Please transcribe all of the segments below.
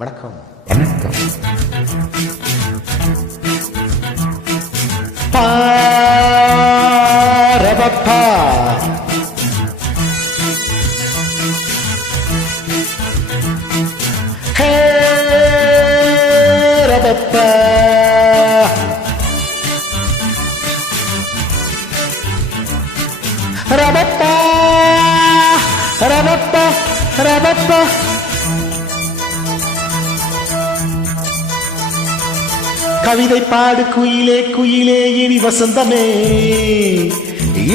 வணக்கம். வணக்கம். பாரபப்பா ஹே ரபப்பா ரபப்பா ரபப்பா ரபப்பா கவிதை பாடு குயிலே குயிலே இனி வசந்தமே,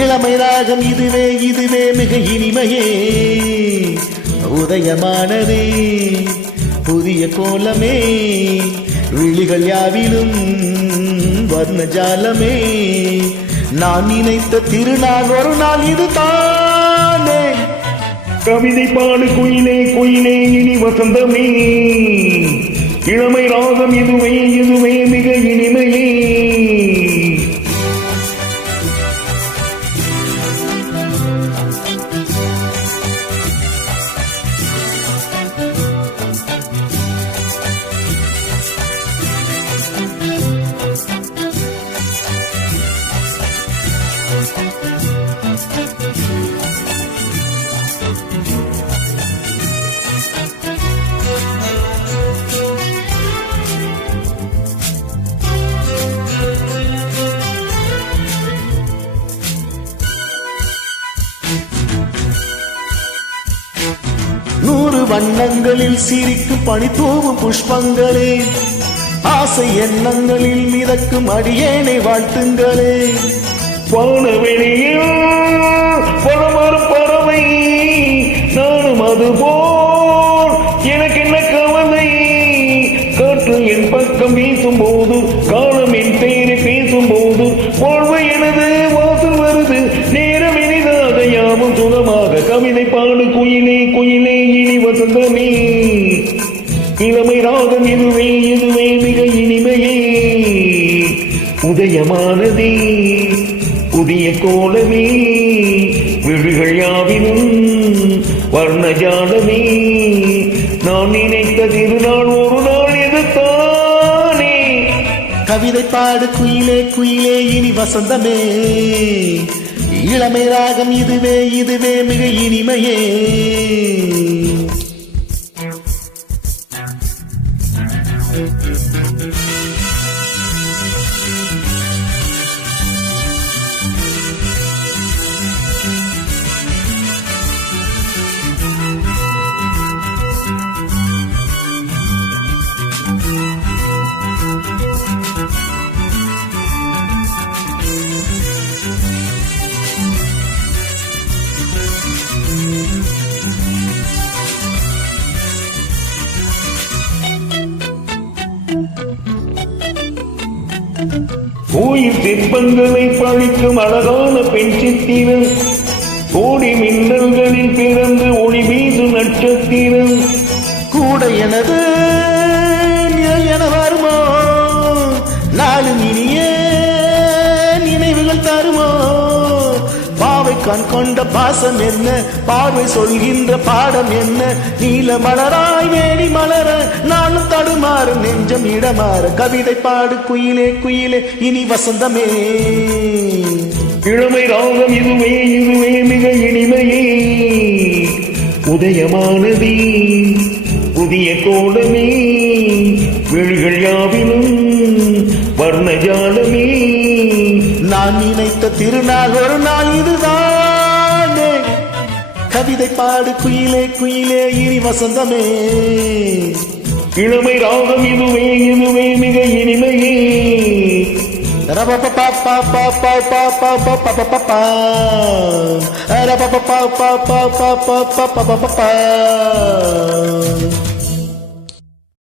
இளமை ராகம் இதுவே இதுவே மிக இனிமையே, உதயமானதே புதிய கோலமே, விழிகள் யாவிலும் வர்ணஜாலமே, நான் நினைத்த திருநாள் ஒரு நாள் இது தானே. கவிதை பாடு குயிலே குயிலே இனி வசந்தமே, இளமை ராகம் இதுவே இதுவே மிக இனிமையே. நூறு வண்ணங்களில் சிரிக்கும் பனி தூவும் புஷ்பங்களே, ஆசை எண்ணங்களில் மிதக்கும் அடியேனை வாழ்த்துங்களே. வானவெளியில் பழமரும் பறவை நானும் அதுபோல் எனக்கு என்ன கவலை, காற்று என் பக்கம் வீசும் போது காலம் என் பெயரை பேசும் போது வாழ்வு எனது வாசல் வருது, நேரம் இனிதாக யாவும் சுகமாக. கவிதை பாடு குயிலே குயிலே இனி வசந்தமே, இளமை ராகம் இதுவே இதுவே மிக இனிமையே, உதயமானதே புதிய கோலமே, விழிகள் யாவிலும் வர்ணஜாலமே, நான் நினைத்த திருநாள் ஒரு நாள் எதுத்தானே. கவிதை பாடு குயிலே குயிலே இனி வசந்தமே, இளமை ராகம் இதுவே இதுவே மிக இனிமையே. கோயில் சிற்பங்களை பழிக்கும் அழகான பெண் சித்திரம், கோடி மின்னல்களில் பிறந்து ஒளி வீசும் நட்சத்திரம், கூட எனது என வருமோ நாளும் இனிய நினைவுகள் தருமோ, பாவை கண் கொண்ட பாசம் என்ன, பார்வை சொல்கின்ற பாடம் என்ன, நீல மலராய் வேணி மலர நானும் தடுமாறு நெஞ்சம் இடமாற. கவிதை பாடு குயிலே குயிலே இனி வசந்தமே, இளமை ராகம் இதுவே இதுவே மிக இனிமையே, உதயமானதே புதிய கோலமே, விழிகள் யாவிலும் வர்ணஜாலமே, நான் நினைத்த திருநாள் ஒரு நாள் இதுதானே. கவிதை பாடு குயிலே குயிலே இனி வசந்தமே, இளமை ராகம் இதுவே இதுவே மிக இனிமையே. ரப